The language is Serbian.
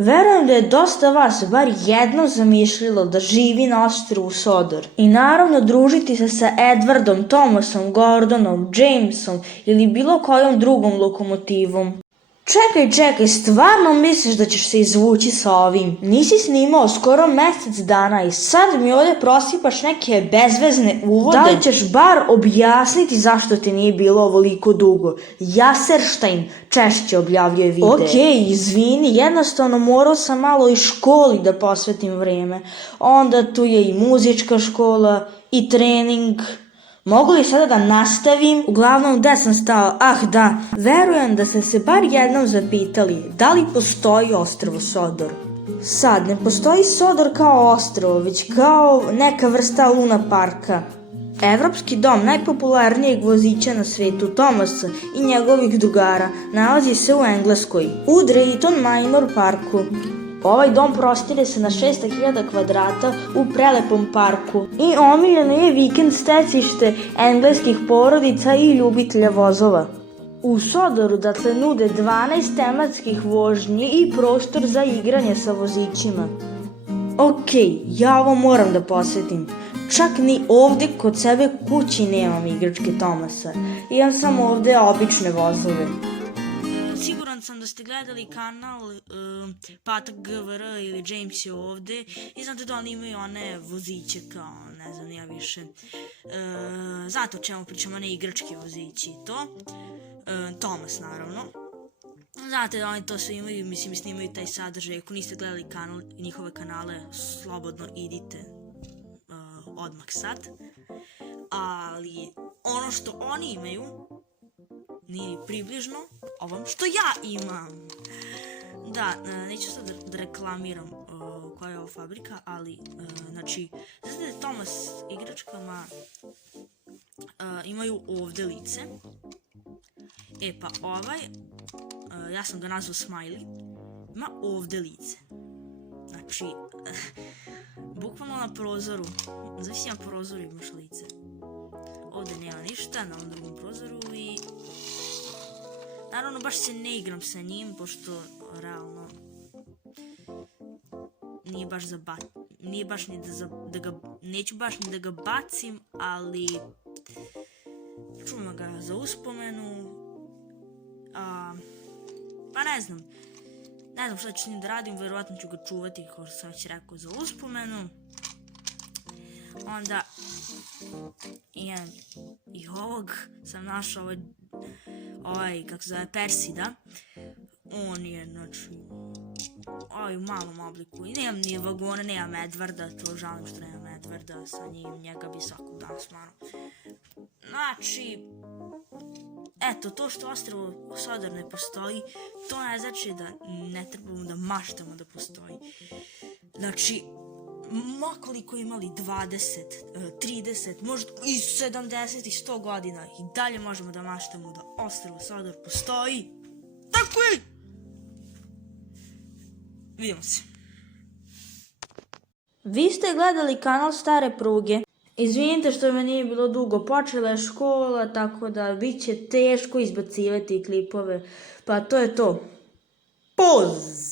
Verujem da je dosta vas bar jednom zamišljalo da živi na ostrvu Sodor i naravno družiti se sa Edwardom, Thomasom, Gordonom, Jamesom ili bilo kojom drugom lokomotivom. Čekaj, stvarno misliš da ćeš se izvući sa ovim? Nisi snimao skoro mesec dana i sad mi ovdje prosipaš neke bezvezne uvode? Da li ćeš bar objasniti zašto ti nije bilo ovoliko dugo? Jaserštajn češće objavljuje videe. Okej, izvini, jednostavno morao sam malo i školi da posvetim vreme. Onda tu je i muzička škola i trening. Mogu li sada da nastavim? Uglavnom, gde sam stao? Da, verujem da ste se bar jednom zapitali da li postoji ostrvo Sodor. Sad, ne postoji Sodor kao ostrvo, već kao neka vrsta luna parka. Evropski dom najpopularnijeg vozića na svetu, Thomasa i njegovih drugara, nalazi se u Engleskoj, u Drayton Manor parku. Ovaj dom prostire se na 600.000 kvadrata u prelepom parku i omiljeno je vikend stecište engleskih porodica i ljubitelja vozova. U Sodoru dakle nude 12 tematskih vožnji i prostor za igranje sa vozićima. Okej, ja ovo moram da posjetim. Čak ni ovdje kod sebe kući nemam igračke Thomasa. Imam samo ovdje obične vozove. Siguran sam da ste gledali kanal Patak GVR ili James je ovdje i znate da oni imaju one voziće kao, ne znam, ja više. Znate o čemu pričamo, one igračke vozići, to. Thomas naravno. Znate da oni to sve imaju, mislim, snimaju taj sadržaj. Ako niste gledali njihove kanale, slobodno idite odmah sad. Ali ono što oni imaju nije ni približno ovom što ja imam. Da, neću sad da reklamiram koja je ova fabrika, ali znači, znate da Thomas igračkama imaju ovdje lice. Pa ovaj, ja sam ga nazvao Smiley, ima ovdje lice. Znači, bukvalno na prozoru, zavisi na prozoru imaš lice. Ovdje nema ništa, na ovom drugom prozoru i... Naravno, baš se ne igram sa njim, pošto realno nije baš ni da ga, neću baš ni da ga bacim, ali čuvam ga za uspomenu. Pa ne znam šta ću s njim da radim, verovatno ću ga čuvati, kao što sam već rekao, za uspomenu. Onda i ovog sam našao, ovaj, kako se zove, Persida. On je, znači, u malom obliku. I nemam ni vagona, nemam Edwarda, to žalim što nemam Edwarda, sa njega bi svakog dana smarao. Znači, eto, to što ostrvo Sodor ne postoji, to ne znači da ne trebamo da maštamo da postoji. Znači, makoliko imali 20, 30, možda i 70 i 100 godina i dalje možemo da maštamo da ostrvo Sodor postoji. Tako je! Vidimo se. Vi ste gledali kanal Stare pruge. Izvinite što me nije bilo dugo, počela je škola, tako da bit će teško izbacivati klipove. Pa to je to. Poz!